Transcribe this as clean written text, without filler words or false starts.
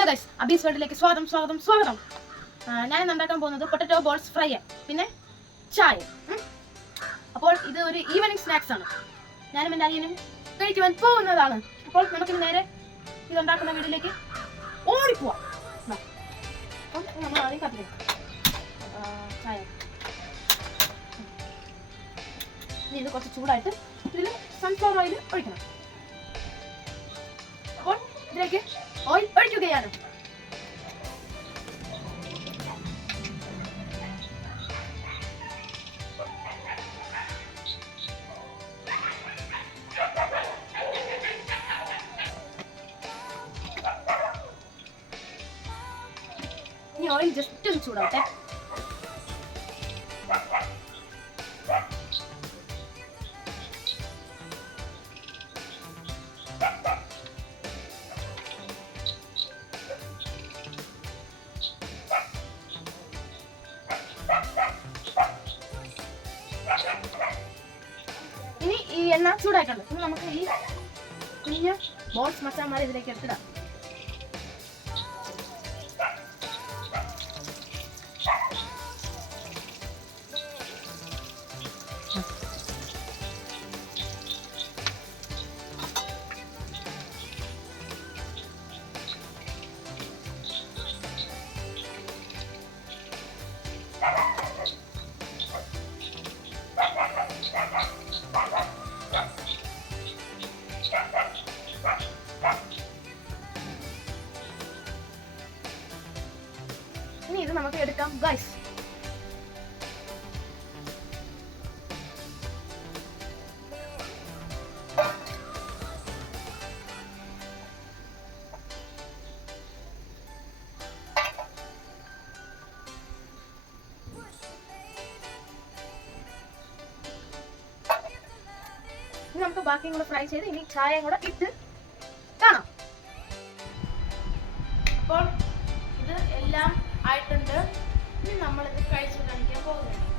Hello guys, അബീസ് വേൾഡിലേക്ക് സ്വാഗതം. ഞാൻ ഇന്ന് ഉണ്ടാക്കാൻ പോകുന്നത് പൊട്ടറ്റോ ബോൾസ് ഫ്രൈ പിന്നെ ചായ. അപ്പോൾ ഇത് ഒരു ഈവനിങ് സ്നാക്സ് ആണ്. ഞാനും എൻ്റെ അനിയനും കഴിക്കുവാൻ പോകുന്നതാണ്. അപ്പോൾ നമുക്കിന്ന് നേരെ ഇതുണ്ടാക്കുന്ന വീട്ടിലേക്ക് ഓടിപ്പോവാം. അപ്പം നമ്മൾ ആദ്യം കത്തിക്കണം ചായ. ഇനി ഇത് കുറച്ച് ചൂടായിട്ട് ഇതിൽ സൺഫ്ലവർ ഓയിൽ ഒഴിക്കണം. അപ്പോൾ ഇതിലേക്ക് ഓയിൽ ഒഴിക്കുകയാണ്. ഇനി ഓയിൽ ജസ്റ്റ് ഒന്ന് ചൂടാവട്ടെ. ഇനി ഈ എണ്ണ ചൂടായിട്ടുണ്ട്. ഇനി നമുക്ക് ഈ കുഞ്ഞ ബോൾസ് മസാല ഇതിലേക്ക് എടുത്തിടാം. ഇനി ഇത് നമുക്ക് എടുക്കാം ഗൈസ്. ഇനി നമുക്ക് ബാക്കിയും കൂടെ ഫ്രൈ ചെയ്ത് ഇനി ചായയും കൂടെ ഇട്ട് കാണാം. അപ്പോൾ ഇത് എല്ലാം ആയിട്ടുണ്ട്. ഇനി നമ്മളിത് കഴിച്ചു കാണിക്കാൻ പോകുന്നു.